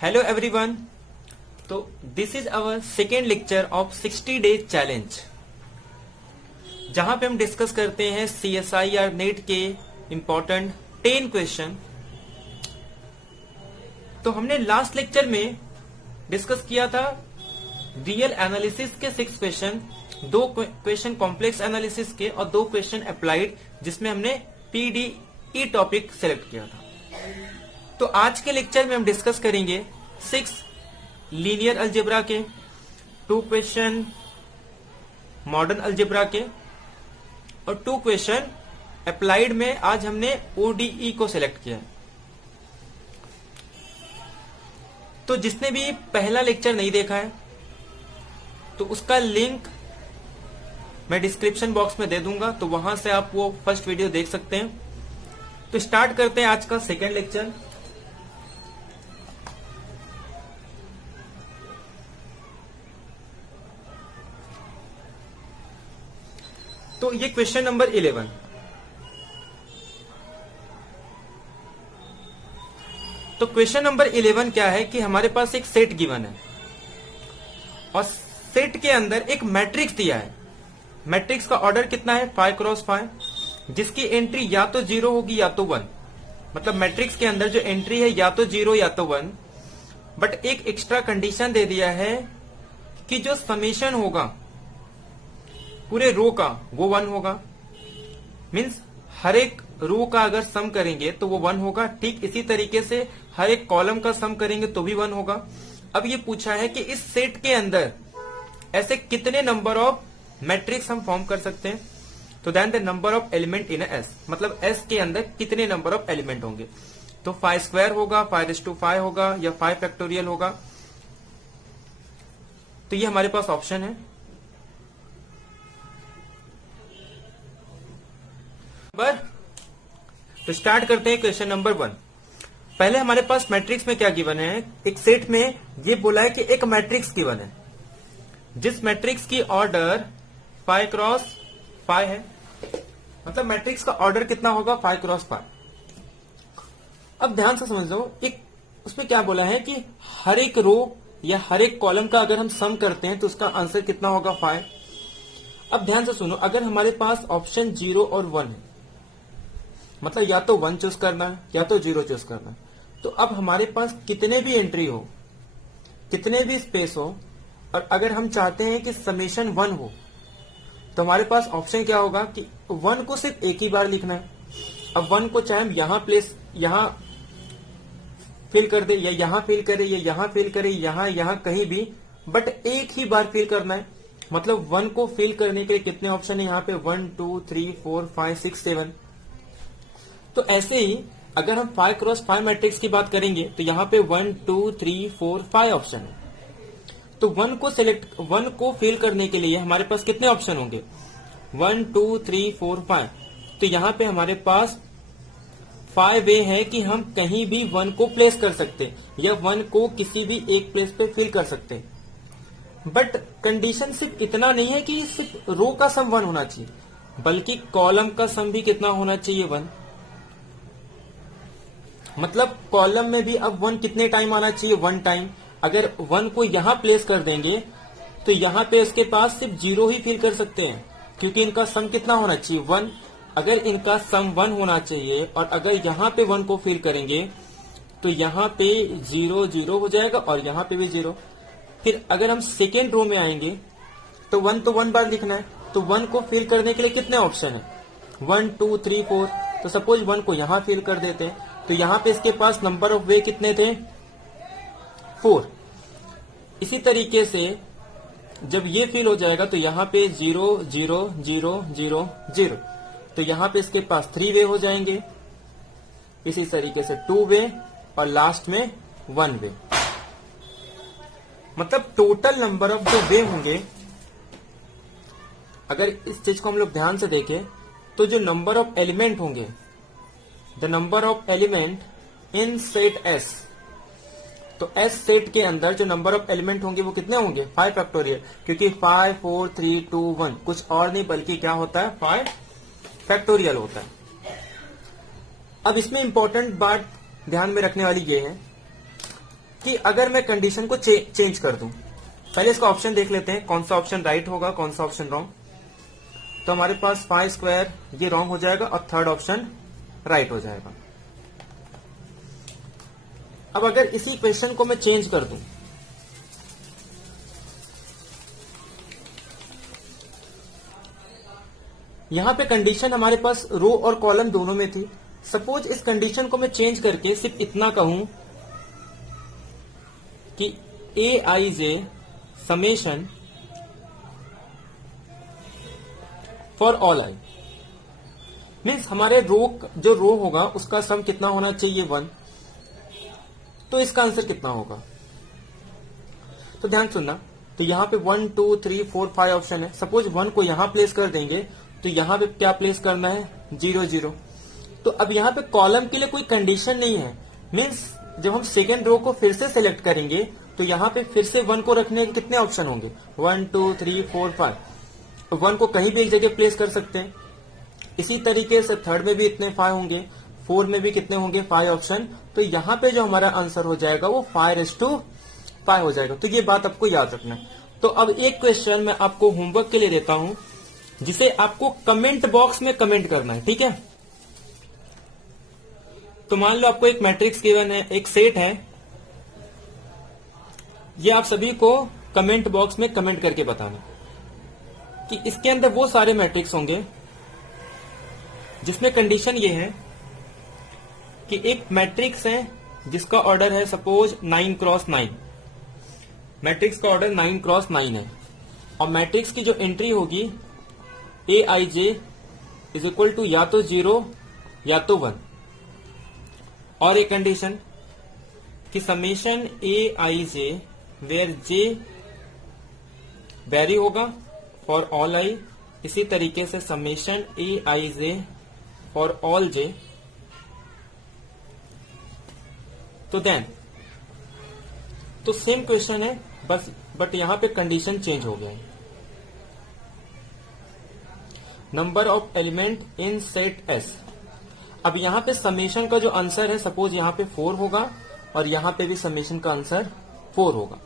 Hello everyone. तो this is our second lecture of 60 days challenge, जहां पे हम डिस्कस करते हैं CSIR नेट के इंपॉर्टेंट 10 क्वेश्चन। तो हमने लास्ट लेक्चर में डिस्कस किया था रियल एनालिसिस के 6 क्वेश्चन, 2 क्वेश्चन कॉम्प्लेक्स एनालिसिस के और 2 क्वेश्चन अप्लाइड, जिसमें हमने PDE टॉपिक सेलेक्ट किया था। तो आज के लेक्चर में हम डिस्कस करेंगे 6 लीनियर अलजेब्रा के, 2 क्वेश्चन मॉडर्न अलजेब्रा के और 2 क्वेश्चन अप्लाइड में आज हमने ODE को सिलेक्ट किया है। तो जिसने भी पहला लेक्चर नहीं देखा है तो उसका लिंक मैं डिस्क्रिप्शन बॉक्स में दे दूंगा, तो वहां से आप वो फर्स्ट वीडियो देख सकते हैं। तो स्टार्ट करते हैं आज का सेकेंड लेक्चर। तो ये क्वेश्चन नंबर 11। तो क्वेश्चन नंबर 11 क्या है कि हमारे पास एक सेट गिवन है और सेट के अंदर एक मैट्रिक्स दिया है। मैट्रिक्स का ऑर्डर कितना है? 5 क्रॉस 5, जिसकी एंट्री या तो 0 होगी या तो 1। मतलब मैट्रिक्स के अंदर जो एंट्री है या तो 0 या तो 1। बट एक एक्स्ट्रा कंडीशन दे दिया है कि जो समेशन होगा पूरे रो का वो 1 होगा। मीन्स हर एक रो का अगर सम करेंगे तो वो 1 होगा। ठीक इसी तरीके से हर एक कॉलम का सम करेंगे तो भी 1 होगा। अब ये पूछा है कि इस सेट के अंदर ऐसे कितने नंबर ऑफ मैट्रिक्स हम फॉर्म कर सकते हैं। तो then the number of element in S, मतलब एस के अंदर कितने नंबर ऑफ एलिमेंट होंगे। तो 5 स्क्वायर होगा, 5/5 होगा या 5 फैक्टोरियल होगा। तो ये हमारे पास ऑप्शन है। तो स्टार्ट करते हैं क्वेश्चन नंबर 1। पहले हमारे पास मैट्रिक्स में क्या गिवन है? एक सेट में ये बोला है कि एक मैट्रिक्स गिवन है, जिस मैट्रिक्स की ऑर्डर 5 क्रॉस 5 है। मतलब मैट्रिक्स का ऑर्डर कितना होगा? 5 क्रॉस 5। अब ध्यान से समझ लो, एक उसमें क्या बोला है कि हर एक रो या हर एक कॉलम का अगर हम सम करते हैं तो उसका आंसर कितना होगा? 5। अब ध्यान से सुनो, अगर हमारे पास ऑप्शन 0 और 1 है, मतलब या तो 1 चूज करना है या तो 0 चूज करना है। तो अब हमारे पास कितने भी एंट्री हो, कितने भी स्पेस हो, और अगर हम चाहते हैं कि समेशन 1 हो, तो हमारे पास ऑप्शन क्या होगा कि 1 को सिर्फ एक ही बार लिखना है। अब 1 को चाहे हम यहां फिल कर दे या यहां फिल करे या यहां फिल करे, यहां कहीं भी, बट एक ही बार फिल करना है। मतलब 1 को फिल करने के लिए कितने ऑप्शन है यहाँ पे? 1 2 3 4 5 6 7। तो ऐसे ही अगर हम 5 क्रॉस 5 मैट्रिक्स की बात करेंगे तो यहाँ पे 1 2 3 4 5 ऑप्शन है। तो 1 को फिल करने के लिए हमारे पास कितने ऑप्शन होंगे? 1 2 3 4 5। तो यहाँ पे हमारे पास 5 वे है कि हम कहीं भी 1 को प्लेस कर सकते या 1 को किसी भी एक प्लेस पे फिल कर सकते। बट कंडीशन सिर्फ इतना नहीं है कि सिर्फ रो का सम 1 होना चाहिए, बल्कि कॉलम का सम भी कितना होना चाहिए? 1। मतलब कॉलम में भी अब 1 कितने टाइम आना चाहिए? 1 टाइम। अगर 1 को यहां प्लेस कर देंगे तो यहां पे उसके पास सिर्फ 0 ही फिल कर सकते हैं, क्योंकि इनका सम कितना होना चाहिए? 1। अगर इनका सम 1 होना चाहिए और अगर यहां पे 1 को फिल करेंगे तो यहां पे 0 0 हो जाएगा और यहां पे भी 0। फिर अगर हम सेकेंड रो में आएंगे तो 1 तो 1 बार लिखना है। तो 1 को फिल करने के लिए कितने ऑप्शन है? 1 2 3 4। तो सपोज 1 को यहां फिल कर देते हैं तो यहां पे इसके पास नंबर ऑफ वे कितने थे? 4। इसी तरीके से जब ये फिल हो जाएगा तो यहां पे 0 0 0 0 0। तो यहां पे इसके पास 3 वे हो जाएंगे। इसी तरीके से 2 वे और लास्ट में 1 वे। मतलब टोटल नंबर ऑफ जो वे होंगे, अगर इस चीज को हम लोग ध्यान से देखें तो जो नंबर ऑफ एलिमेंट होंगे, the number of element in set S, तो एस सेट के अंदर जो नंबर ऑफ एलिमेंट होंगे वो कितने होंगे? 5 फैक्टोरियल, क्योंकि 5 4 3 2 1 कुछ और नहीं बल्कि क्या होता है? 5 फैक्टोरियल होता है। अब इसमें इंपॉर्टेंट बात ध्यान में रखने वाली ये है कि अगर मैं कंडीशन को चेंज कर दूं, पहले इसका ऑप्शन देख लेते हैं कौन सा ऑप्शन राइट होगा कौन सा ऑप्शन रॉन्ग। तो हमारे पास 5 स्क्वायर ये रॉन्ग हो जाएगा और थर्ड ऑप्शन राइट हो जाएगा। अब अगर इसी क्वेश्चन को मैं चेंज कर दूं, यहां पे कंडीशन हमारे पास रो और कॉलम दोनों में थी। सपोज इस कंडीशन को मैं चेंज करके सिर्फ इतना कहूं कि A I J summation for all I, means हमारे जो रो होगा उसका सम कितना होना चाहिए 1, तो इसका आंसर कितना होगा। तो ध्यान सुनना, तो यहां पे 1 2 3 4 5 ऑप्शन है। सपोज 1 को यहां प्लेस कर देंगे तो यहां पे क्या प्लेस करना है 0 0। तो अब यहां पे कॉलम के लिए कोई कंडीशन नहीं है, मीन्स जब हम सेकेंड रो को फिर से सिलेक्ट करेंगे तो यहां पे फिर से 1 को रखने के कितने ऑप्शन होंगे 1 2 3 4 5। तो 1 को कहीं भी एक जगह प्लेस कर सकते हैं। इसी तरीके से थर्ड में भी इतने 5 होंगे, 4 में भी कितने होंगे 5 ऑप्शन। तो यहां पे जो हमारा आंसर हो जाएगा वो 5:5 हो जाएगा। तो ये बात आपको याद रखना है। तो अब एक क्वेश्चन मैं आपको होमवर्क के लिए देता हूं जिसे आपको कमेंट बॉक्स में कमेंट करना है, ठीक है। तो मान लो आपको एक मैट्रिक्स गिवन है, एक सेट है, ये आप सभी को कमेंट बॉक्स में कमेंट करके बताना कि इसके अंदर वो सारे मैट्रिक्स होंगे जिसमें कंडीशन ये है कि एक मैट्रिक्स है जिसका ऑर्डर है सपोज 9x9, मैट्रिक्स का ऑर्डर 9x9 है और मैट्रिक्स की जो एंट्री होगी ए I J is equal to या तो 0 या तो 1, और एक कंडीशन कि summation A I J where J vary होगा फॉर ऑल आई, इसी तरीके से summation A I J for all J. तो देन तो सेम क्वेश्चन है बट यहां पे कंडीशन चेंज हो गया है। Number of element in set S. अब यहां पे समेशन का जो आंसर है सपोज यहां पे 4 होगा और यहां पे भी समेशन का आंसर 4 होगा।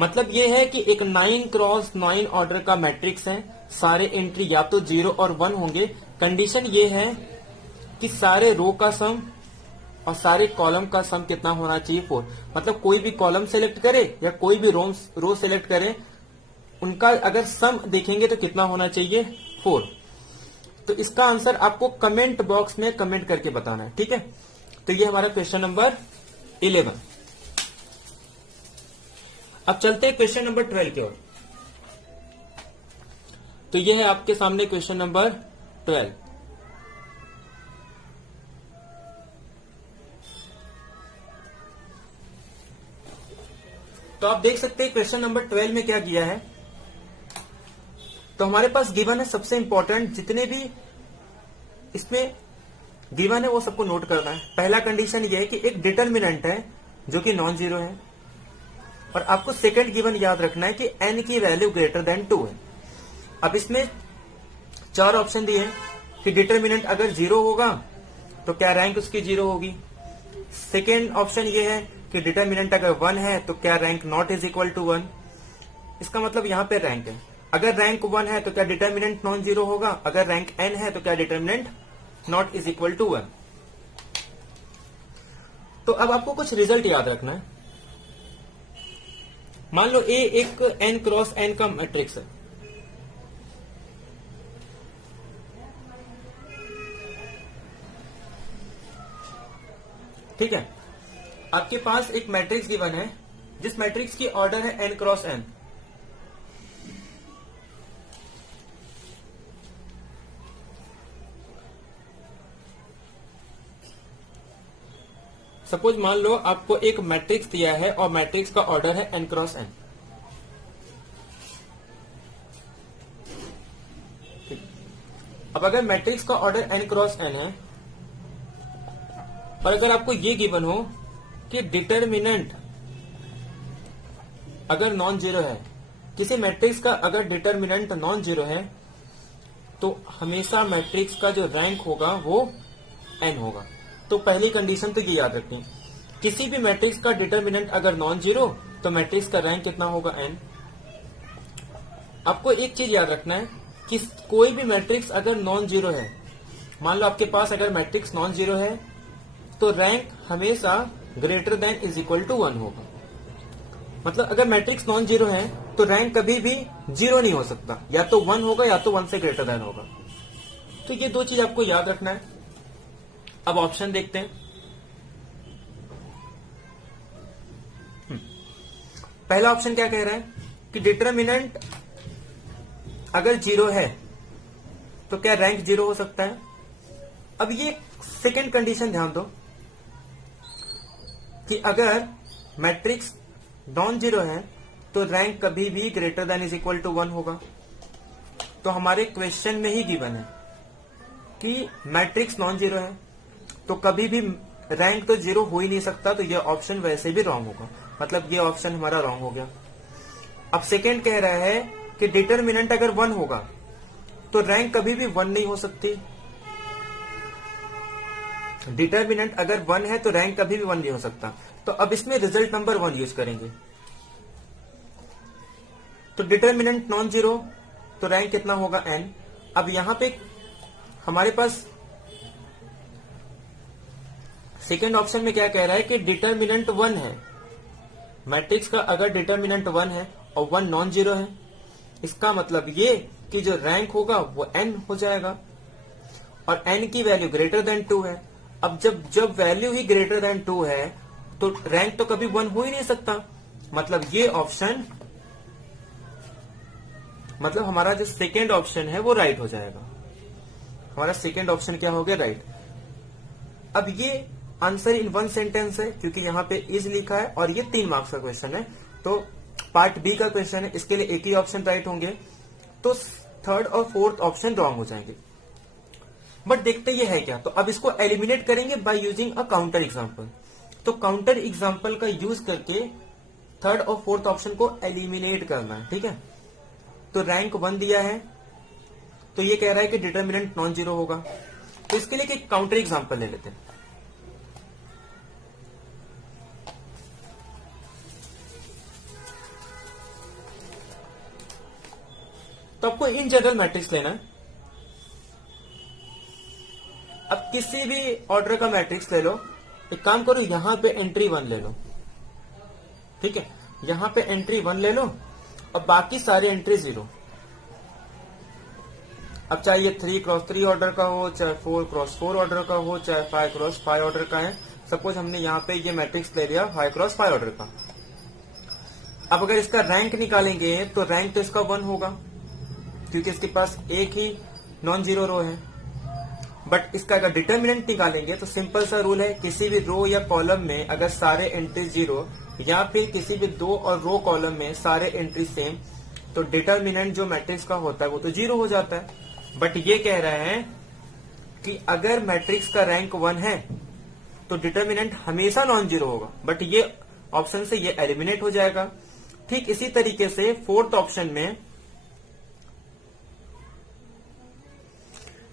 मतलब यह है कि एक 9x9 ऑर्डर का मैट्रिक्स है, सारे एंट्री या तो 0 और 1 होंगे। कंडीशन ये है कि सारे रो का सम और सारे कॉलम का सम कितना होना चाहिए 4। मतलब कोई भी कॉलम सेलेक्ट करे या कोई भी रो सेलेक्ट करे, उनका अगर सम देखेंगे तो कितना होना चाहिए 4। तो इसका आंसर आपको कमेंट बॉक्स में कमेंट करके बताना है, ठीक है। तो ये हमारा क्वेश्चन नंबर 11। अब चलते हैं क्वेश्चन नंबर 12 की ओर। तो ये है आपके सामने क्वेश्चन नंबर 12। तो आप देख सकते हैं क्वेश्चन नंबर 12 में क्या किया है। तो हमारे पास गिवन है, सबसे इंपॉर्टेंट जितने भी इसमें गिवन है वो सबको नोट करना है। पहला कंडीशन ये है कि एक डिटरमिनेंट है जो कि नॉन जीरो है, और आपको सेकंड गिवन याद रखना है कि n की वैल्यू ग्रेटर देन 2 है। अब इसमें 4 ऑप्शन दिए हैं कि डिटरमिनेंट अगर 0 होगा तो क्या रैंक उसकी 0 होगी। सेकेंड ऑप्शन ये है कि डिटरमिनेंट अगर 1 है तो क्या rank not is equal to 1। इसका मतलब यहां पे रैंक है, अगर रैंक 1 है तो क्या डिटरमिनेंट नॉन जीरो होगा, अगर रैंक n है तो क्या determinant not is equal to 1। तो अब आपको कुछ रिजल्ट याद रखना है। मान लो A एक n×n का मैट्रिक्स है, ठीक है। आपके पास एक मैट्रिक्स गिवन है जिस मैट्रिक्स की ऑर्डर है n×n। सपोज मान लो आपको एक मैट्रिक्स दिया है और मैट्रिक्स का ऑर्डर है n×n। अब अगर मैट्रिक्स का ऑर्डर n×n है और अगर आपको ये गिवन हो कि डिटरमिनेंट अगर नॉन जीरो है, किसी मैट्रिक्स का अगर डिटरमिनेंट नॉन जीरो है तो हमेशा मैट्रिक्स का जो रैंक होगा वो n होगा। तो पहली कंडीशन तो ये याद रखनी। किसी भी मैट्रिक्स का डिटर्मिनेंट अगर नॉन जीरो तो मैट्रिक्स का रैंक कितना होगा n। आपको एक चीज याद रखना है कि कोई भी मैट्रिक्स अगर नॉन जीरो है, मान लो आपके पास अगर मैट्रिक्स नॉन जीरो है तो रैंक हमेशा greater than is equal to 1 होगा। मतलब अगर मैट्रिक्स नॉन जीरो है तो रैंक कभी भी जीरो नहीं हो सकता, या तो 1 होगा या तो 1 से ग्रेटर देन होगा। तो ये दो चीज आपको याद रखना है। अब ऑप्शन देखते हैं। पहला ऑप्शन क्या कह रहा है कि डिटरमिनेंट अगर जीरो है तो क्या रैंक जीरो हो सकता है। अब ये सेकेंड कंडीशन ध्यान दो कि अगर मैट्रिक्स नॉन जीरो है तो रैंक कभी भी greater than is equal to 1 होगा। तो हमारे क्वेश्चन में ही गिवन है कि मैट्रिक्स नॉन जीरो है तो कभी भी रैंक तो जीरो हो ही नहीं सकता, तो ये ऑप्शन वैसे भी रॉन्ग होगा। मतलब ये ऑप्शन हमारा रॉन्ग हो गया। अब सेकेंड कह रहा है कि डिटरमिनेंट अगर 1 होगा तो रैंक कभी भी 1 नहीं हो सकती। डिटरमिनेंट अगर 1 है तो रैंक कभी भी 1 नहीं हो सकता। तो अब इसमें रिजल्ट नंबर 1 यूज करेंगे। तो डिटरमिनेंट नॉन जीरो तो रैंक कितना होगा n। अब यहां पे हमारे पास सेकेंड ऑप्शन में क्या कह रहा है कि डिटरमिनेंट 1 है। मैट्रिक्स का अगर डिटरमिनेंट 1 है और 1 नॉन जीरो है, इसका मतलब ये कि जो रैंक होगा वो n हो जाएगा और n की वैल्यू ग्रेटर देन 2 है। अब जब वैल्यू ही ग्रेटर देन 2 है तो रैंक तो कभी 1 हो ही नहीं सकता। मतलब ये ऑप्शन, मतलब हमारा जो सेकेंड ऑप्शन है वो राइट हो जाएगा। हमारा सेकेंड ऑप्शन क्या हो गया, राइट। अब ये आंसर इन 1 सेंटेंस है क्योंकि यहाँ पे इज लिखा है और ये 3 मार्क्स का क्वेश्चन है। तो पार्ट बी का क्वेश्चन है, इसके लिए एक ही ऑप्शन राइट होंगे, तो थर्ड और फोर्थ ऑप्शन रॉन्ग हो जाएंगे। बट देखते ये है क्या, तो अब इसको एलिमिनेट करेंगे by using a counter example. तो काउंटर एग्जांपल का यूज करके थर्ड और फोर्थ ऑप्शन को एलिमिनेट करना है, ठीक है। तो रैंक 1 दिया है तो ये कह रहा है कि डिटरमिनेंट नॉन जीरो होगा। तो इसके लिए एक काउंटर एग्जांपल ले लेते हैं। तो आपको इन जनरल मैट्रिक्स लेना है। अब किसी भी ऑर्डर का मैट्रिक्स ले लो। एक काम करो, यहां पे एंट्री 1 ले लो, ठीक है। यहां पे एंट्री 1 ले लो और बाकी सारे एंट्री 0। अब चाहे ये 3x3 ऑर्डर का हो, चाहे 4x4 ऑर्डर का हो, चाहे 5x5 ऑर्डर का है। सपोज हमने यहाँ पे ये मैट्रिक्स ले लिया 5x5 ऑर्डर का। अब अगर इसका रैंक निकालेंगे तो रैंक तो इसका 1 होगा क्योंकि इसके पास एक ही नॉन जीरो रो है। बट इसका अगर डिटरमिनेंट निकालेंगे तो सिंपल सा रूल है, किसी भी रो या कॉलम में अगर सारे एंट्री 0 या फिर किसी भी 2 और रो कॉलम में सारे एंट्री सेम, तो डिटरमिनेंट जो मैट्रिक्स का होता है वो तो 0 हो जाता है। बट ये कह रहे हैं कि अगर मैट्रिक्स का रैंक 1 है तो डिटरमिनेंट हमेशा नॉन जीरो होगा। बट ये ऑप्शन से ये एलिमिनेट हो जाएगा। ठीक इसी तरीके से फोर्थ ऑप्शन में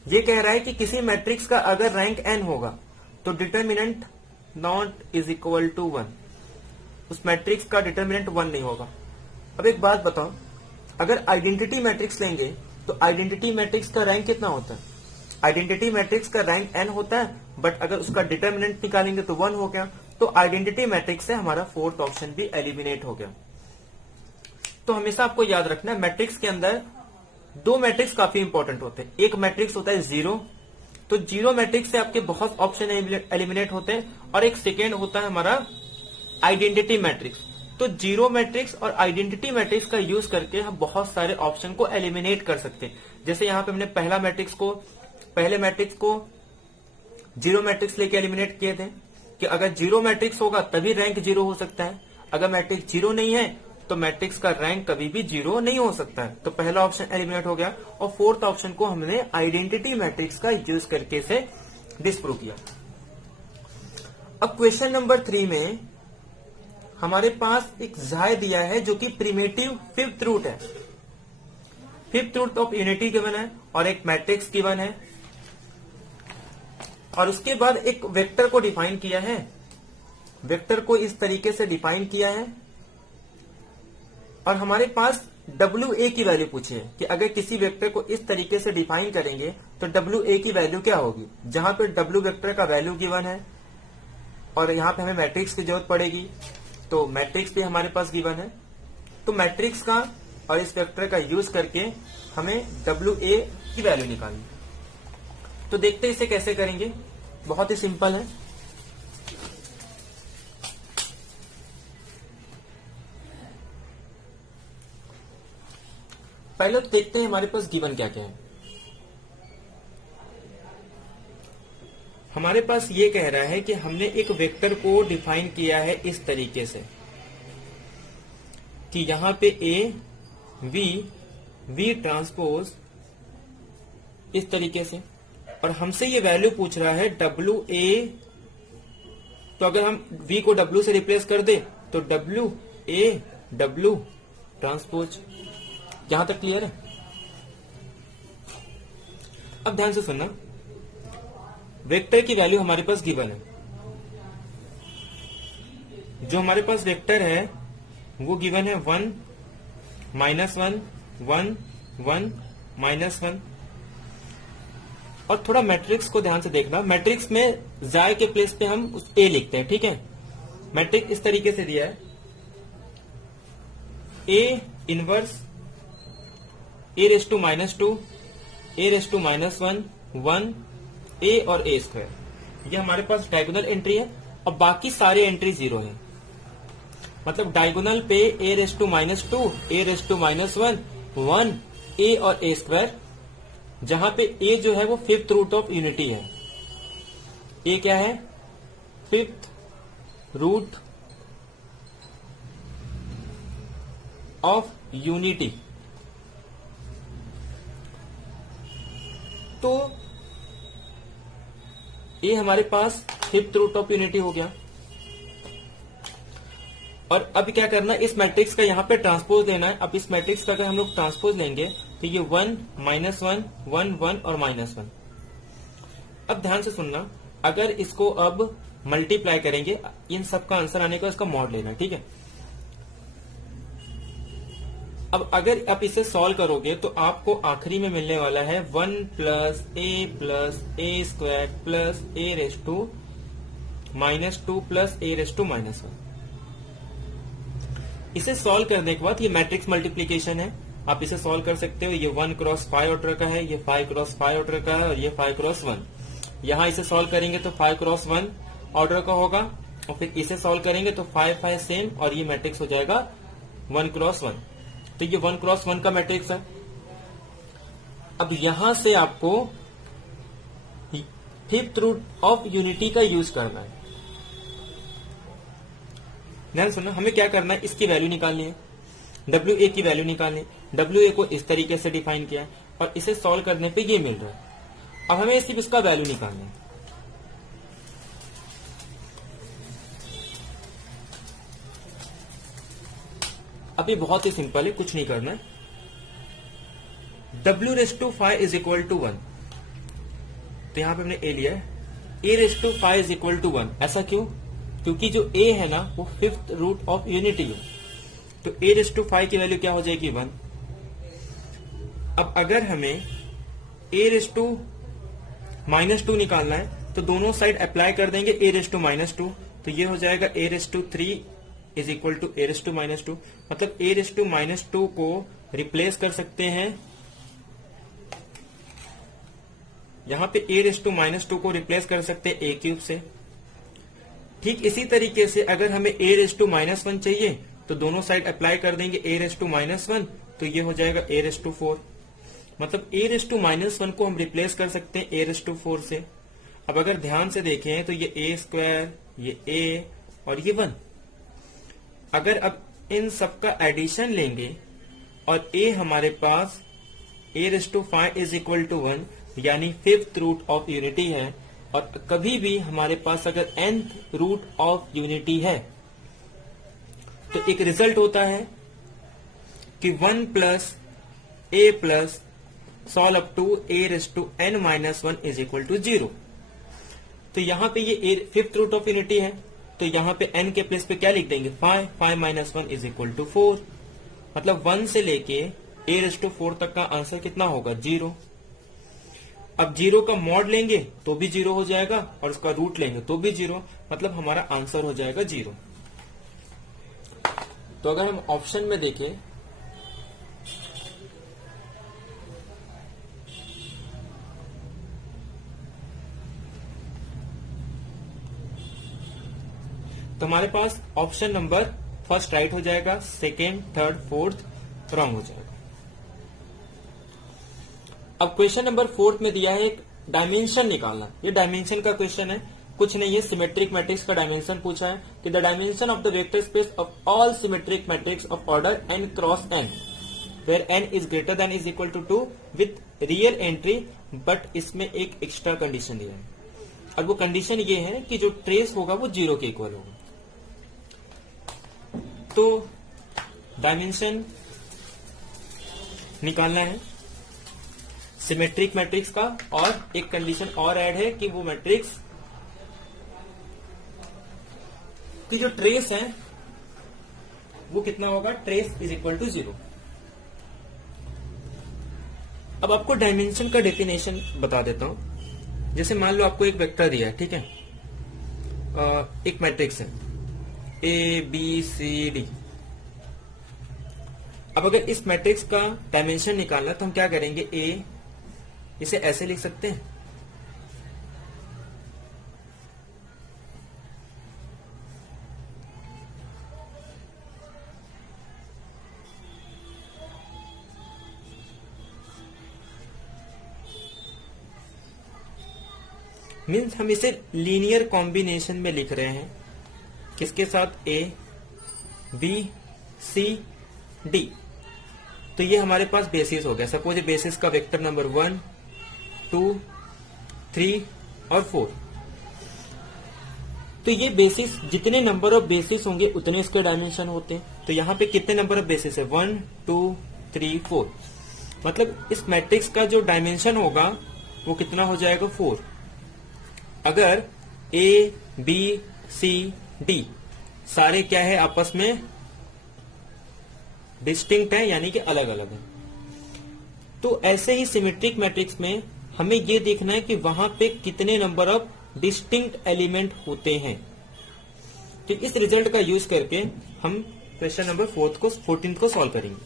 ये कह रहा है कि किसी मैट्रिक्स का अगर रैंक n होगा तो determinant not is equal to 1। उस मैट्रिक्स का डिटरमिनेंट 1 नहीं होगा। अब एक बात बताओ, अगर आइडेंटिटी मैट्रिक्स लेंगे तो आइडेंटिटी मैट्रिक्स का रैंक कितना होता है? आइडेंटिटी मैट्रिक्स का रैंक n होता है, बट अगर उसका डिटरमिनेंट निकालेंगे तो 1 हो गया। तो आइडेंटिटी मैट्रिक्स से हमारा फोर्थ ऑप्शन भी एलिमिनेट हो गया। तो हमेशा आपको याद रखना है, मैट्रिक्स के अंदर 2 मैट्रिक्स काफी इंपॉर्टेंट होते हैं। एक मैट्रिक्स होता है 0, तो 0 मैट्रिक्स से आपके बहुत ऑप्शन एलिमिनेट होते हैं, और एक सेकेंड होता है हमारा आइडेंटिटी मैट्रिक्स। तो 0 मैट्रिक्स और आइडेंटिटी मैट्रिक्स का यूज करके हम बहुत सारे ऑप्शन को एलिमिनेट कर सकते हैं। जैसे यहां पे हमने पहले मैट्रिक्स को 0 मैट्रिक्स लेके एलिमिनेट किए थे कि अगर 0 मैट्रिक्स होगा तभी रैंक 0 हो सकता है। अगर मैट्रिक्स 0 नहीं है तो मैट्रिक्स का रैंक कभी भी 0 नहीं हो सकता है। तो पहला ऑप्शन एलिमिनेट हो गया, और फोर्थ ऑप्शन को हमने आइडेंटिटी मैट्रिक्स का यूज करके से डिस्प्रूव किया। अब क्वेश्चन नंबर 3 में हमारे पास एक xi दिया है जो कि प्रिमिटिव फिफ्थ रूट है। Fifth root of unity given है और एक मैट्रिक्स गिवन है, और उसके बाद एक वेक्टर को डिफाइन किया है वेक्टर को इस तरीके से डिफाइन किया है और हमारे पास WA की वैल्यू पूछी है कि अगर किसी वेक्टर को इस तरीके से डिफाइन करेंगे तो WA की वैल्यू क्या होगी, जहां पे W वेक्टर का वैल्यू गिवन है और यहां पे हमें मैट्रिक्स की जरूरत पड़ेगी, तो मैट्रिक्स भी हमारे पास गिवन है। तो मैट्रिक्स का और इस वेक्टर का यूज करके हमें WA की वैल्यू निकालनी। तो देखते हैं इसे कैसे करेंगे। बहुत ही सिंपल है। पहले तो देखते हैं हमारे पास गिवन क्या क्या है। हमारे पास ये कह रहा है कि हमने एक वेक्टर को डिफाइन किया है इस तरीके से कि यहां पे V ट्रांसपोज इस तरीके से, और हमसे ये वैल्यू पूछ रहा है WA। तो अगर हम V को W से रिप्लेस कर दे तो WA W ट्रांसपोज। यहां तक क्लियर है? अब ध्यान से सुनना, वेक्टर की वैल्यू हमारे पास गिवन है। जो हमारे पास वेक्टर है वो गिवन है 1 -1 1 1 -1। और थोड़ा मैट्रिक्स को ध्यान से देखना। मैट्रिक्स में जाय के प्लेस पे हम उस A लिखते हैं, ठीक है। मैट्रिक्स इस तरीके से दिया है, A inverse A raise to -2 A raise to -1 1 A और A स्क्वायर। ये हमारे पास डायगोनल एंट्री है और बाकी सारे एंट्री 0 है। मतलब डायगोनल पे A raise to -2 A raise to -1 1 A और A स्क्वायर, जहां पे A जो है वो 5th रूट ऑफ यूनिटी है। A क्या है? 5th root of unity. तो ये हमारे पास 5th रूट ऑफ यूनिटी हो गया। और अब क्या करना है, इस मैट्रिक्स का यहां पे ट्रांसपोज लेना है। अब इस मैट्रिक्स का अगर हम लोग ट्रांसपोज लेंगे तो ये 1 -1 1 1 और -1। अब ध्यान से सुनना, अगर इसको अब मल्टीप्लाई करेंगे, इन सब का आंसर आने का इसका मॉड लेना, ठीक है। अब अगर आप इसे सॉल्व करोगे तो आपको आखिरी में मिलने वाला है 1 + A square plus A raise to -2 plus A raise to -1। इसे सॉल्व करने के बाद ये मैट्रिक्स मल्टीप्लीकेशन है, आप इसे सॉल्व कर सकते हो। ये 1 × 5 ऑर्डर का है, ये 5 × 5 ऑर्डर का है और ये 5 × 1। यहां इसे सॉल्व करेंगे तो 5 × 1 ऑर्डर का होगा और फिर इसे सॉल्व करेंगे तो 5 5 सेम और ये मैट्रिक्स हो जाएगा 1 × 1। तो ये 1 × 1 का मैट्रिक्स है। अब यहां से आपको 5th रूट ऑफ यूनिटी का यूज करना है। ध्यान सुनना, हमें क्या करना है, इसकी वैल्यू निकालनी है, WA की वैल्यू निकालनी है। WA को इस तरीके से डिफाइन किया है और इसे सॉल्व करने पे ये मिल रहा है। अब हमें सिर्फ इसका वैल्यू निकालना है। अभी बहुत ही सिंपल है, कुछ नहीं करना है। W raise to 5 is equal to 1। तो यहां पे हमने A लिया है, A raise to 5 is equal to 1। ऐसा क्यों? क्योंकि जो A है ना वो 5th रूट ऑफ यूनिटी है। तो A रेस टू 5 की वैल्यू क्या हो जाएगी? 1। अब अगर हमें A रेस टू -2 निकालना है तो दोनों साइड अप्लाई कर देंगे A रेस टू -2, तो ये हो जाएगा A raise to 3 is equal to A raise to -2। मतलब A रेस टू -2 को रिप्लेस कर सकते हैं, यहां पे A रेस टू -2 को रिप्लेस कर सकते हैं A³ से। ठीक इसी तरीके से अगर हमें A रेस टू -1 चाहिए तो दोनों साइड अप्लाई कर देंगे A रेस टू -1, तो ये हो जाएगा A रेस टू 4। मतलब A रेस टू -1 को हम रिप्लेस कर सकते हैं A रेस टू 4 से। अब अगर ध्यान से देखें तो ये A स्क्वायर, ये A और ये 1। अगर अब इन सब का एडिशन लेंगे और A हमारे पास A raise to 5 is equal to 1 यानी 5th रूट ऑफ यूनिटी है, और कभी भी हमारे पास अगर nth रूट ऑफ यूनिटी है तो एक रिजल्ट होता है कि 1 + A + solve up to A raise to n - 1 is equal to 0। तो यहां पे ये 5th रूट ऑफ यूनिटी है तो यहाँ पे n के प्लेस पे क्या लिख देंगे 5, 5 माइनस 1 इज इक्वल टू 4। मतलब 1 से लेके a⁴ तक का आंसर कितना होगा 0। अब 0 का मॉड लेंगे तो भी 0 हो जाएगा और उसका रूट लेंगे तो भी 0, मतलब हमारा आंसर हो जाएगा 0। तो अगर हम ऑप्शन में देखें तो हमारे पास ऑप्शन नंबर फर्स्ट राइट हो जाएगा, सेकेंड, थर्ड, फोर्थ रॉन्ग हो जाएगा। अब क्वेश्चन नंबर 4 में दिया है एक डायमेंशन निकालना। ये डायमेंशन का क्वेश्चन है, कुछ नहीं है, सिमेट्रिक मैट्रिक्स का डायमेंशन पूछा है कि the dimension of the vector space of all symmetric matrix of order n cross n where n is greater than is equal to 2 with real entry, but इसमें एक एक्स्ट्रा कंडीशन दिया है। और वो कंडीशन ये है कि जो ट्रेस होगा वो 0 के इक्वल होगा। तो डायमेंशन निकालना है सिमेट्रिक मैट्रिक्स का, और एक कंडीशन और ऐड है कि वो मैट्रिक्स की जो ट्रेस है वो कितना होगा, ट्रेस इज इक्वल टू 0। अब आपको डायमेंशन का डेफिनेशन बता देता हूं। जैसे मान लो आपको एक वेक्टर दिया है, ठीक है, एक मैट्रिक्स है ABCD। अब अगर इस मैट्रिक्स का डायमेंशन निकालना तो हम क्या करेंगे, इसे ऐसे लिख सकते हैं, मीन्स हम इसे लीनियर कॉम्बिनेशन में लिख रहे हैं, किसके साथ, A B C D। तो ये हमारे पास बेसिस हो गया। सपोज बेसिस का वेक्टर नंबर 1, 2, 3 और 4। तो ये बेसिस, जितने नंबर ऑफ बेसिस होंगे उतने इसके डायमेंशन होते हैं। तो यहाँ पे कितने नंबर ऑफ बेसिस है, 1, 2, 3, 4। मतलब इस मैट्रिक्स का जो डायमेंशन होगा वो कितना हो जाएगा, 4। अगर A B C D सारे क्या है, आपस में डिस्टिंक्ट है, यानी कि अलग अलग है। तो ऐसे ही सिमेट्रिक मैट्रिक्स में हमें ये देखना है कि वहां पे कितने नंबर ऑफ डिस्टिंक्ट एलिमेंट होते हैं। तो इस रिजल्ट का यूज करके हम क्वेश्चन नंबर 14 को सॉल्व करेंगे।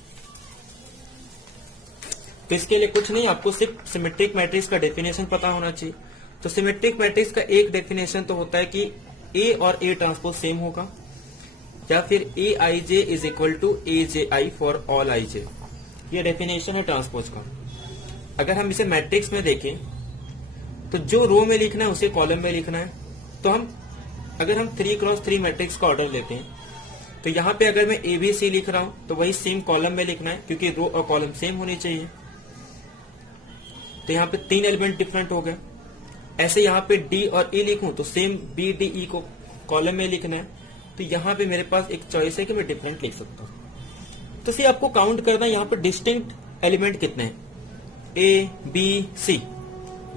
तो इसके लिए कुछ नहीं, आपको सिर्फ सिमेट्रिक मैट्रिक्स का डेफिनेशन पता होना चाहिए। तो सिमेट्रिक मैट्रिक्स का एक डेफिनेशन तो होता है कि A और A ट्रांसपोज सेम होगा, या फिर Aij is equal to Aj for all ij। ये डेफिनेशन है ट्रांसपोज का। अगर हम इसे मैट्रिक्स में देखें तो जो रो में लिखना है उसे कॉलम में लिखना है। तो अगर हम 3x3 मैट्रिक्स का ऑर्डर लेते हैं तो यहाँ पे अगर मैं ABC लिख रहा हूं तो वही सेम कॉलम में लिखना है, क्योंकि रो और कॉलम सेम होनी चाहिए। तो यहाँ पे 3 एलिमेंट डिफरेंट हो गए। ऐसे यहाँ पे D और E लिखूं तो सेम B D E को कॉलम में लिखना है। तो यहाँ पे मेरे पास एक चॉइस है कि मैं डिफरेंट लिख सकता हूँ। तो आपको काउंट करना है यहाँ पे डिस्टिंक्ट एलिमेंट कितने हैं, A B C।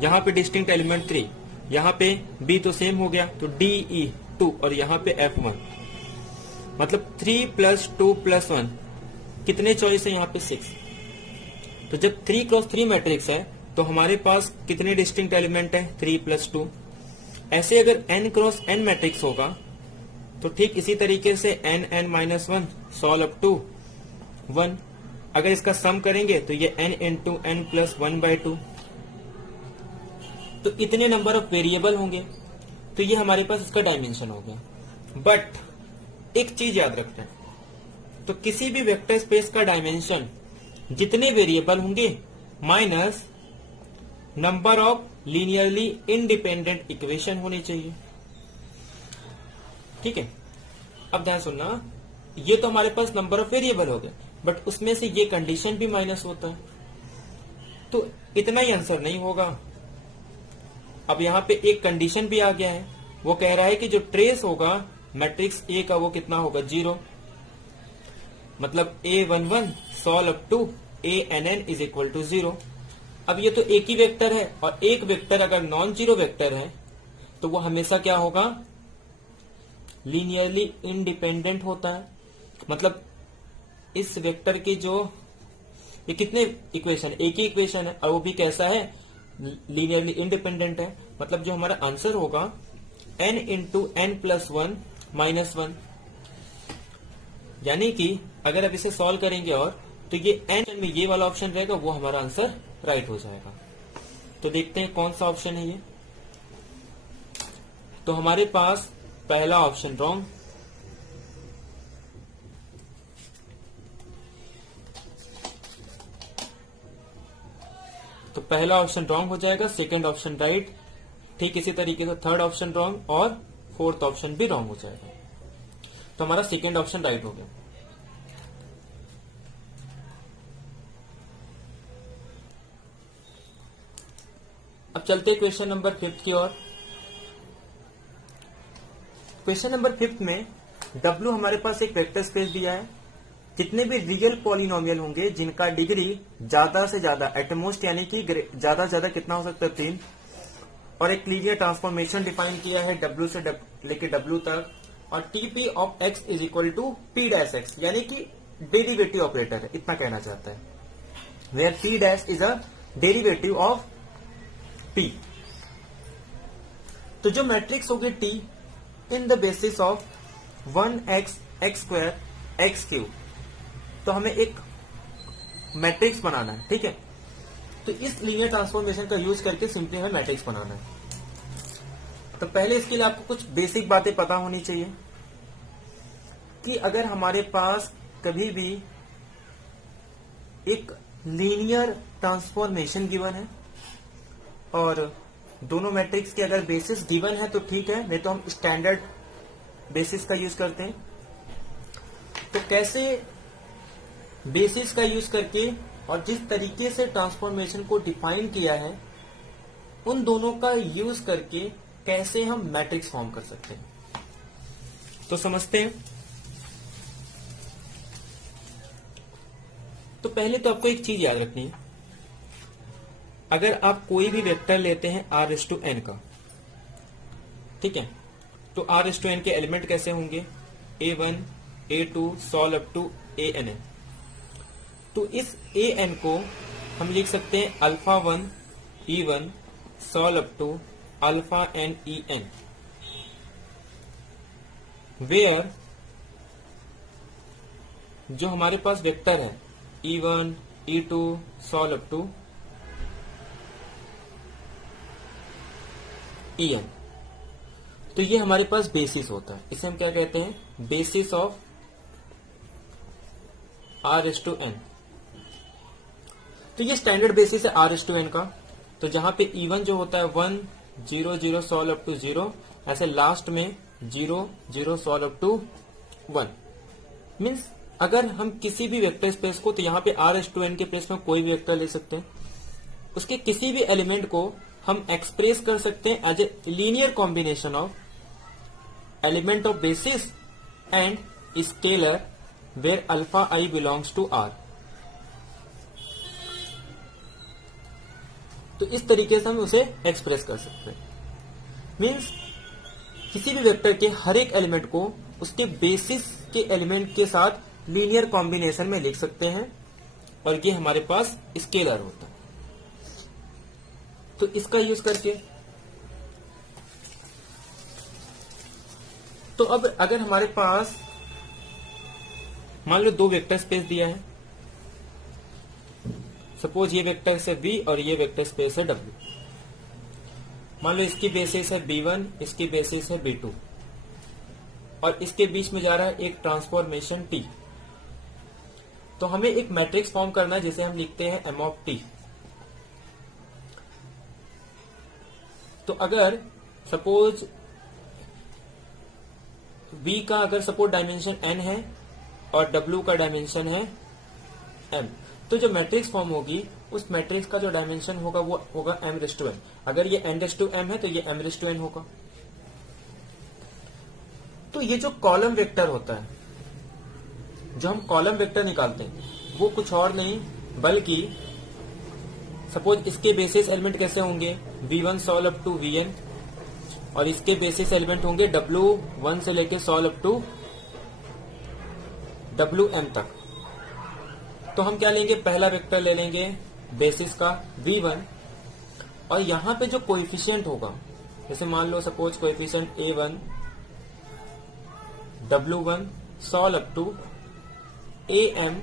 यहाँ पे डिस्टिंक्ट एलिमेंट 3, यहाँ पे B तो सेम हो गया तो D E 2 और यहाँ पे F1, मतलब 3 + 2 + 1 कितने चॉइस है यहाँ पे 6। तो जब 3x3 मैट्रिक्स है तो हमारे पास कितने डिस्टिंक्ट एलिमेंट है, 3 + 2। ऐसे अगर n×n मैट्रिक्स होगा तो ठीक इसी तरीके से n(n-1) सॉल्व अप टू 1। अगर इसका सम करेंगे तो ये n × n + 1/2। तो इतने नंबर ऑफ वेरिएबल होंगे। तो ये हमारे पास इसका डायमेंशन हो गया। बट एक चीज याद रखते हैं, तो किसी भी वेक्टर स्पेस का डायमेंशन जितने वेरिएबल होंगे minus number of linearly independent equation होनी चाहिए। ठीक है, अब ध्यान सुनना, ये तो हमारे पास नंबर ऑफ वेरिएबल हो गए, बट उसमें से ये कंडीशन भी माइनस होता है। तो इतना ही आंसर नहीं होगा। अब यहाँ पे एक कंडीशन भी आ गया है, वो कह रहा है कि जो ट्रेस होगा मैट्रिक्स A का वो कितना होगा, 0। मतलब A11 solve up to ANN is equal to 0। अब ये तो एक ही वेक्टर है, और एक वेक्टर अगर नॉन जीरो वेक्टर है तो वो हमेशा क्या होगा, लीनियरली इंडिपेंडेंट होता है, मतलब इस वेक्टर के जो ये कितने इक्वेशन, एक ही इक्वेशन है और वो भी कैसा है, लीनियरली इंडिपेंडेंट है। मतलब जो हमारा आंसर होगा n into n plus one minus one, यानी कि अगर आप इसे सॉल्व करेंगे और तो ये n में ये वाला ऑप्शन रहेगा, वो हमारा आंसर राइट हो जाएगा। तो देखते हैं कौन सा ऑप्शन है ये। तो हमारे पास पहला ऑप्शन रॉन्ग, तो पहला ऑप्शन रॉन्ग हो जाएगा, सेकंड ऑप्शन राइट। ठीक इसी तरीके से थर्ड ऑप्शन रॉन्ग और फोर्थ ऑप्शन भी रॉन्ग हो जाएगा। तो हमारा सेकंड ऑप्शन राइट हो गया। अब चलते हैं क्वेश्चन नंबर 5 की ओर। क्वेश्चन नंबर 5 में W हमारे पास एक वेक्टर स्पेस दिया है। जितने भी रियल पॉलिनोमियल होंगे जिनका डिग्री ज्यादा से ज्यादा एटमोस्ट यानी कि ज्यादा से ज्यादा कितना हो सकता है 3, और एक लीनियर ट्रांसफॉर्मेशन डिफाइन किया है W से लेके W तक, और TP of X is equal to P dash X, यानी कि डेरिवेटिव ऑपरेटर है, इतना कहना चाहता है, where P dash is a derivative of P। तो जो मैट्रिक्स होगी T in the basis of 1x x square x cube, तो हमें एक मैट्रिक्स बनाना है, ठीक है। तो इस लीनियर ट्रांसफॉर्मेशन का यूज करके सिंपली हमें मैट्रिक्स बनाना है। तो पहले इसके लिए आपको कुछ बेसिक बातें पता होनी चाहिए कि अगर हमारे पास कभी भी एक लीनियर ट्रांसफॉर्मेशन गिवन है और दोनों मैट्रिक्स के अगर बेसिस गिवन है तो ठीक है, नहीं तो हम स्टैंडर्ड बेसिस का यूज करते हैं। तो कैसे बेसिस का यूज करके और जिस तरीके से ट्रांसफॉर्मेशन को डिफाइन किया है, उन दोनों का यूज करके कैसे हम मैट्रिक्स फॉर्म कर सकते हैं, तो समझते हैं। तो पहले तो आपको एक चीज याद रखनी है, अगर आप कोई भी वेक्टर लेते हैं r⁴n का, ठीक है, तो r⁴n के एलिमेंट कैसे होंगे, a1 a2 solve up to an। तो इस an को हम लिख सकते हैं α1 e1 solve up to αn en, where जो हमारे पास वेक्टर है e1 e2 solve up to en, तो ये हमारे पास बेसिस होता है। इसे हम क्या कहते हैं, बेसिस ऑफ r⁴n। तो ये स्टैंडर्ड बेसिस है r⁴n का। तो जहां पे e1 जो होता है 1 0 0 सॉल्व अप टू 0, ऐसे लास्ट में 0 0 सॉल्व अप टू 1। मीन्स अगर हम किसी भी वेक्टर स्पेस को, तो यहाँ पे r⁴n के प्लेस में कोई भी वेक्टर ले सकते हैं, उसके किसी भी एलिमेंट को हम एक्सप्रेस कर सकते हैं as a linear combination of element of basis and scalar where alpha i belongs to r। तो इस तरीके से हम उसे एक्सप्रेस कर सकते हैं। मीन्स किसी भी वेक्टर के हर एक एलिमेंट को उसके बेसिस के एलिमेंट के साथ लीनियर कॉम्बिनेशन में लिख सकते हैं, और ये हमारे पास स्केलर होता है। तो इसका यूज करके, तो अब अगर हमारे पास मान लो दो वेक्टर स्पेस दिया है, सपोज ये वेक्टर है V और ये वेक्टर स्पेस है W। मान लो इसकी बेसिस है B1, इसकी बेसिस है B2, और इसके बीच में जा रहा है एक ट्रांसफॉर्मेशन T। तो हमें एक मैट्रिक्स फॉर्म करना है जिसे हम लिखते हैं M ऑफ T। तो अगर सपोज V का अगर सपोज डायमेंशन n है और W का डायमेंशन है m, तो जो मैट्रिक्स फॉर्म होगी उस मैट्रिक्स का जो डायमेंशन होगा वो होगा m⁴n। अगर ये n⁴m है तो ये m⁴n होगा। तो ये जो कॉलम वेक्टर होता है, जो हम कॉलम वेक्टर निकालते हैं, वो कुछ और नहीं बल्कि सपोज इसके बेसिस एलिमेंट कैसे होंगे, v1 solve up to vn, और इसके बेसिस एलिमेंट होंगे W1 से लेके सॉल्व अप टू Wm तक। तो हम क्या लेंगे, पहला वेक्टर ले लेंगे बेसिस का V1, और यहां पे जो कोएफिशिएंट होगा, जैसे मान लो suppose coefficient A1 W1 solve up to AM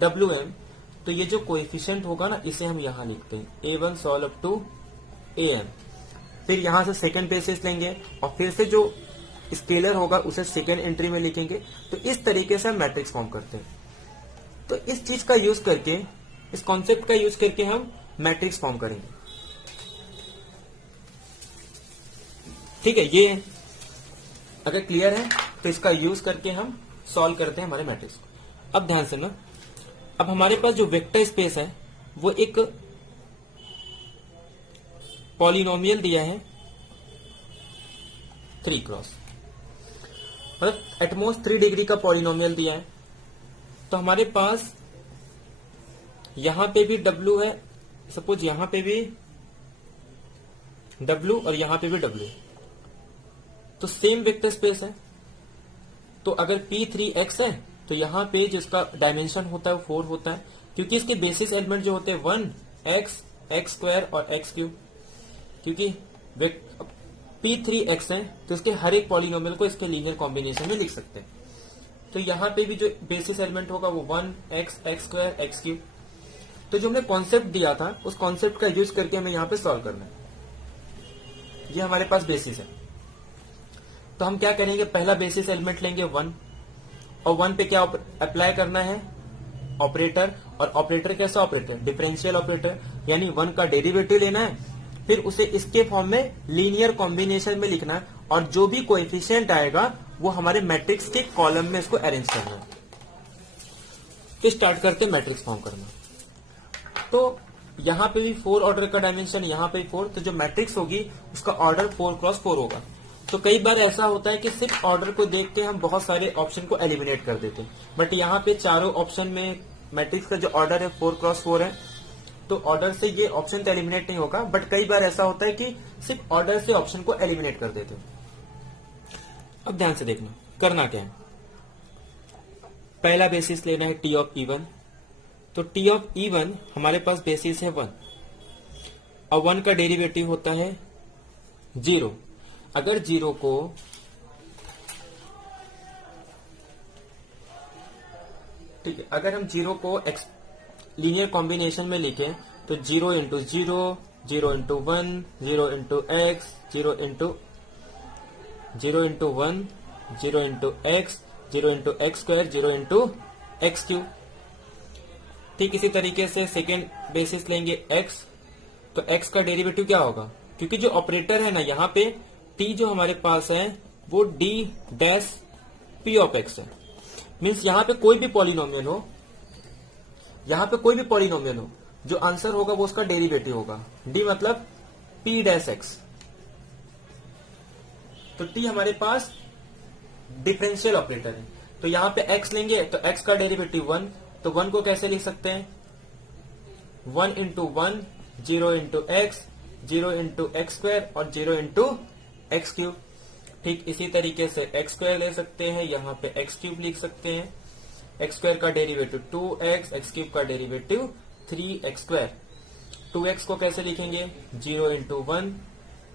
Wm, तो ये जो कोएफिशिएंट होगा ना, इसे हम यहां लिखते हैं A1 solve up to AM। फिर यहां से सेकंड बेसिस लेंगे और फिर से जो स्केलर होगा उसे सेकंड एंट्री में लिखेंगे। तो इस तरीके से हम मैट्रिक्स फॉर्म करते हैं। तो इस चीज का यूज करके, इस कॉन्सेप्ट का यूज करके हम मैट्रिक्स फॉर्म करेंगे। ठीक है, ये अगर क्लियर है तो इसका यूज करके हम सॉल्व करते हैं हमारे मैट्रिक्स को। अब ध्यान से ना, अब हमारे पास जो वेक्टर स्पेस है वो एक पॉलिनोमियल दिया है 3 क्रॉस, मतलब एटमोस्ट 3 डिग्री का पॉलिनोमियल दिया है। तो हमारे पास यहां पे भी W है, सपोज यहां पे भी W और यहां पे भी W, तो सेम वेक्टर स्पेस है। तो अगर P3x है तो यहां पे जिसका डायमेंशन होता है वो 4 होता है, क्योंकि इसके बेसिस एलिमेंट जो होते हैं 1x, x² और x³। क्योंकि P3x है तो इसके हर एक पॉलिनोमियल को इसके लीनियर कॉम्बिनेशन में लिख सकते हैं। तो यहां पे भी जो बेसिस एलिमेंट होगा वो 1x, x² x³। तो जो हमने कॉन्सेप्ट दिया था उस कॉन्सेप्ट का यूज करके हमें यहां पे सॉल्व करना है। ये हमारे पास बेसिस है, तो हम क्या करेंगे, पहला बेसिस एलिमेंट लेंगे 1, और 1 पे क्या अप्लाई करना है, ऑपरेटर। और ऑपरेटर कैसा ऑपरेटर, डिफरेंशियल ऑपरेटर, यानी 1 का डेरिवेटिव लेना है, फिर उसे इसके फॉर्म में लीनियर कॉम्बिनेशन में लिखना है, और जो भी कोएफिशिएंट आएगा वो हमारे मैट्रिक्स के कॉलम में इसको अरेंज करना है। तो स्टार्ट करते हैं मैट्रिक्स फॉर्म करना। तो यहां पे भी 4 ऑर्डर का डायमेंशन, यहां पे 4, तो जो मैट्रिक्स होगी उसका ऑर्डर 4x4 होगा। तो कई बार ऐसा होता है कि सिर्फ ऑर्डर को देख के हम बहुत सारे ऑप्शन को एलिमिनेट कर देते हैं, बट यहाँ पे चारों ऑप्शन में मैट्रिक्स का जो ऑर्डर है 4x4 है, तो ऑर्डर से ये ऑप्शन तो एलिमिनेट नहीं होगा, बट कई बार ऐसा होता है कि सिर्फ ऑर्डर से ऑप्शन को एलिमिनेट कर देते हैं। अब ध्यान से देखना करना क्या है। पहला बेसिस लेना है T ऑफ E1, तो T ऑफ E1 हमारे पास बेसिस है 1, और 1 का डेरिवेटिव होता है 0। अगर 0 को ठीक है, अगर हम 0 को लीनियर कॉम्बिनेशन में लिखें तो 0 into 0, 0 into 1, 0 into x, 0 into 0 into 1, 0 into x, 0 into x², 0 into x³। ठीक इसी तरीके से सेकेंड बेसिस लेंगे x, तो x का डेरिवेटिव क्या होगा, क्योंकि जो ऑपरेटर है ना यहाँ पे t जो हमारे पास है वो d dash p of x है। मीन्स यहाँ पे कोई भी पॉलिनोमियल हो, यहाँ पे कोई भी पॉलिनोमियल हो, जो आंसर होगा वो उसका डेरिवेटिव होगा। d मतलब p डैश x। तो t हमारे पास डिफरेंशियल ऑपरेटर है, तो यहाँ पे x लेंगे तो x का डेरिवेटिव 1, तो 1 को कैसे लिख सकते हैं, 1 into 1, 0 into x, 0 into x² और 0 इंटू x³। ठीक इसी तरीके से x² ले सकते हैं, यहाँ पे x³ लिख सकते हैं, x² का डेरिवेटिव 2x, x³ का डेरिवेटिव 3x²। 2x को कैसे लिखेंगे, 0 into 1,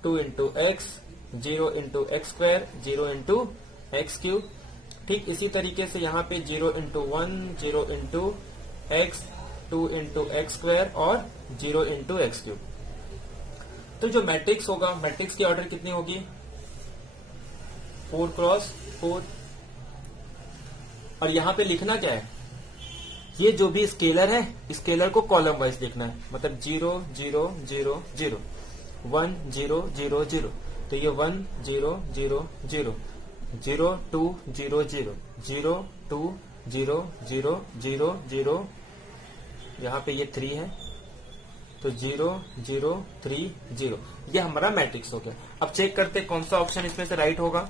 2 into x, 0 into x², 0 into x³। ठीक इसी तरीके से यहाँ पे 0 into 1, 0 into x, 2 into x² और 0 इंटू x³। तो जो मैट्रिक्स होगा, मैट्रिक्स की ऑर्डर कितनी होगी, 4x4। और यहां पे लिखना क्या है, ये जो भी स्केलर है, स्केलर को कॉलम वाइज लिखना है, मतलब 0 0 0 0, 1 0 0 0, तो ये 1 0 0 0, 0 2 0 0, 0 2 0 0 0 0, यहाँ पे ये 3 है, तो 0 0 3 0, ये हमारा मैट्रिक्स हो गया। अब चेक करते हैं कौन सा ऑप्शन इसमें से राइट होगा।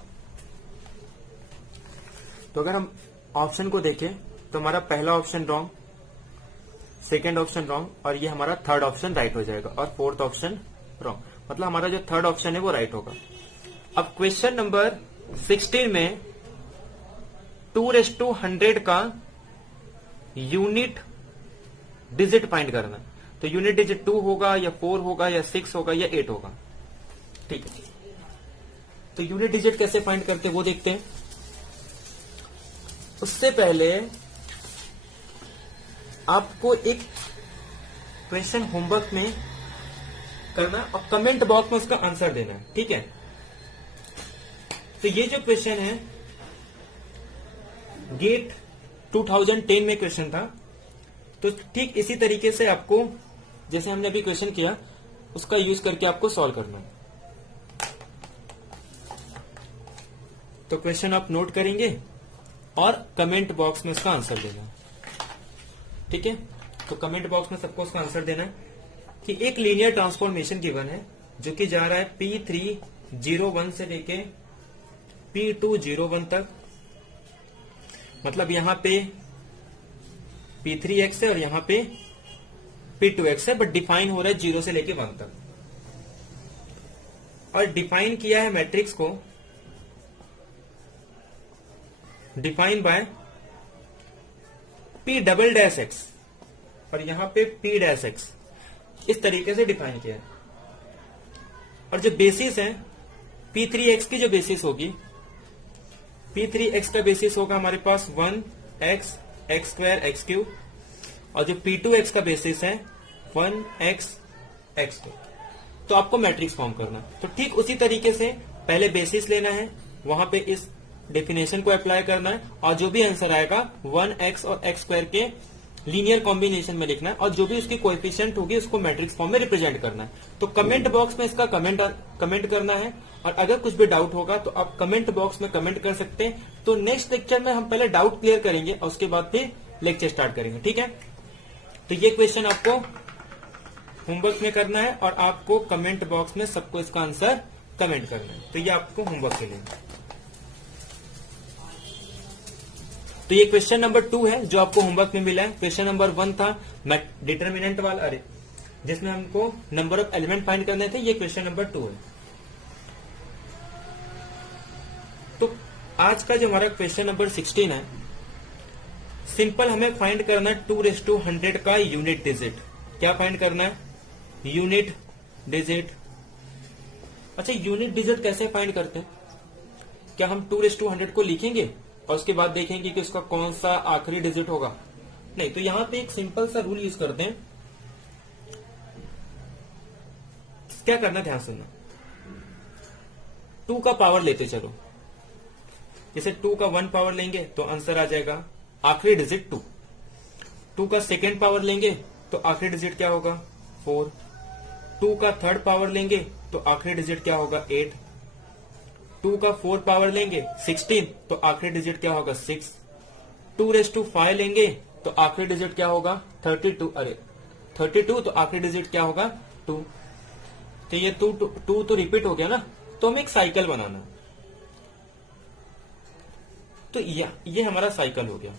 तो अगर हम ऑप्शन को देखें तो हमारा पहला option wrong, second option wrong, और ये हमारा थर्ड ऑप्शन राइट हो जाएगा, और फोर्थ ऑप्शन रॉन्ग। मतलब हमारा जो थर्ड ऑप्शन है वो राइट होगा। अब क्वेश्चन नंबर 16 में 2:100 का यूनिट डिजिट फाइंड करना। तो यूनिट डिजिट 2 होगा या 4 होगा या 6 होगा या 8 होगा। ठीक है, तो यूनिट डिजिट कैसे फाइंड करते हैं वो देखते हैं। उससे पहले आपको एक क्वेश्चन होमवर्क में करना और कमेंट बॉक्स में उसका आंसर देना है। ठीक है, तो ये जो क्वेश्चन है गेट 2010 में क्वेश्चन था। तो ठीक इसी तरीके से आपको जैसे हमने अभी क्वेश्चन किया उसका यूज करके आपको सॉल्व करना है। तो क्वेश्चन आप नोट करेंगे और कमेंट बॉक्स में उसका आंसर देना है। ठीक है, तो कमेंट बॉक्स में सबको उसका आंसर देना है कि एक लीनियर ट्रांसफॉर्मेशन गिवन है जो कि जा रहा है P301 से लेके P201 तक। मतलब यहां पे P3x है और यहां पे P2x है, बट डिफाइन हो रहा है 0 से लेके 1 तक। और डिफाइन किया है मैट्रिक्स को डिफाइन बाय P"x और यहां पे P'(x) इस तरीके से डिफाइन किया है। और जो बेसिस है P3x की जो बेसिस होगी, P3x का बेसिस होगा हमारे पास 1x x² x³ और जो P2x का बेसिस है 1x x²। तो आपको मैट्रिक्स फॉर्म करना। तो ठीक उसी तरीके से पहले बेसिस लेना है, वहां पे इस डेफिनेशन को अप्लाई करना है और जो भी आंसर आएगा 1x और x² के लीनियर कॉम्बिनेशन में लिखना है और जो भी उसकी कोएफिशिएंट होगी उसको मैट्रिक्स फॉर्म में रिप्रेजेंट करना है। तो कमेंट बॉक्स में इसका कमेंट करना है और अगर कुछ भी डाउट होगा तो आप कमेंट बॉक्स में कमेंट कर सकते हैं। तो नेक्स्ट लेक्चर में हम पहले डाउट क्लियर करेंगे और उसके बाद फिर लेक्चर स्टार्ट करेंगे। ठीक है, तो ये क्वेश्चन आपको होमवर्क में करना है और आपको कमेंट बॉक्स में सबको इसका आंसर कमेंट करना है। तो ये आपको होमवर्क के लिए। तो ये क्वेश्चन नंबर 2 है जो आपको होमवर्क में मिला है। क्वेश्चन नंबर 1 था डिटर्मिनेंट वाला, जिसमें हमको नंबर ऑफ एलिमेंट फाइंड करने थे। ये क्वेश्चन नंबर 2 है। तो आज का जो हमारा क्वेश्चन नंबर 16 है, सिंपल हमें फाइंड करना है 2:100 का यूनिट डिजिट। क्या फाइंड करना है? Unit digit. अच्छा, यूनिट डिजिट कैसे फाइंड करते हैं? क्या हम 2:100 को लिखेंगे और उसके बाद देखेंगे कि उसका कौन सा आखिरी डिजिट होगा? नहीं, तो यहां पे एक सिंपल सा रूल यूज करते हैं। क्या करना, ध्यान सुनना। 2 का पावर लेते चलो। जैसे 2 का 1 पावर लेंगे तो आंसर आ जाएगा आखिरी डिजिट 2। 2 का सेकेंड पावर लेंगे तो आखिरी डिजिट क्या होगा? 4। 2 का थर्ड पावर लेंगे तो आखिरी डिजिट क्या होगा? 8। 2 का 4 पावर लेंगे 16 तो आखिरी डिजिट क्या होगा? 6। 2/5 लेंगे तो आखिरी डिजिट क्या होगा? 32। अरे 32 तो आखिरी डिजिट क्या होगा? 2। तो ये 2 तो रिपीट हो गया ना, तो हमें एक साइकिल बनाना है। तो ये हमारा साइकिल हो गया।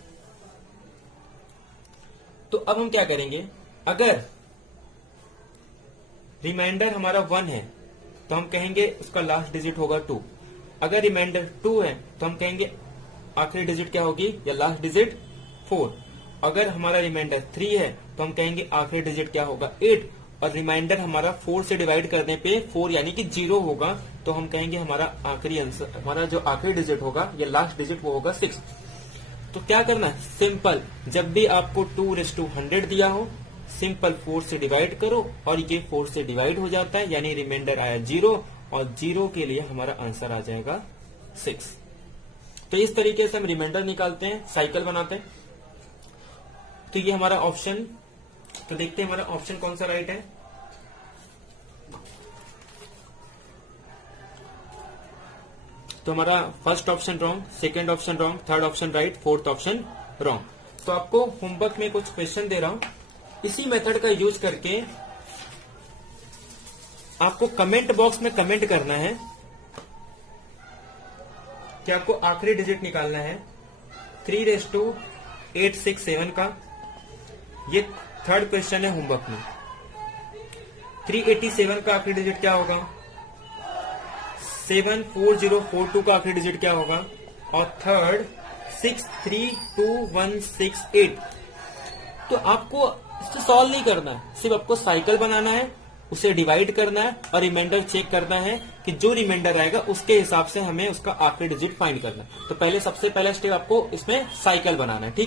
तो अब हम क्या करेंगे, अगर रिमाइंडर हमारा 1 है तो हम कहेंगे उसका लास्ट डिजिट होगा 2। अगर रिमाइंडर 2 है तो हम कहेंगे आखिरी डिजिट क्या होगी या लास्ट डिजिट 4। अगर हमारा रिमाइंडर 3 है तो हम कहेंगे आखिरी डिजिट क्या होगा? 8। और रिमाइंडर हमारा 4 से डिवाइड करने पे 4 यानी कि 0 होगा, तो हम कहेंगे हमारा आखिरी आंसर, हमारा जो आखिरी डिजिट होगा या लास्ट डिजिट वो होगा 6। तो क्या करना है, सिंपल, जब भी आपको 2:100 दिया हो सिंपल 4 से डिवाइड करो और ये 4 से डिवाइड हो जाता है, यानी रिमाइंडर आया 0 और 0 के लिए हमारा आंसर आ जाएगा 6। तो इस तरीके से हम रिमाइंडर निकालते हैं, साइकिल बनाते हैं। तो ये हमारा ऑप्शन, तो देखते हैं हमारा ऑप्शन कौन सा राइट है। तो हमारा first option wrong, second option wrong, third option right, fourth option wrong. तो आपको होमवर्क में कुछ क्वेश्चन दे रहा हूं, इसी मेथड का यूज करके आपको कमेंट बॉक्स में कमेंट करना है कि आपको आखिरी डिजिट निकालना है 3:867 का। ये थर्ड क्वेश्चन है होमवर्क में। 387 का आखिरी डिजिट क्या होगा, 74042 का आखिरी डिजिट क्या होगा, और थर्ड 632168। तो आपको इससे सॉल्व नहीं करना है, सिर्फ आपको साइकिल बनाना है, उसे डिवाइड करना है और रिमाइंडर चेक करना है कि जो रिमाइंडर आएगा उसके हिसाब से हमें उसका आखिरी डिजिट फाइंड करना है। तो पहले सबसे पहला स्टेप आपको इसमें साइकिल बनाना है, ठीक।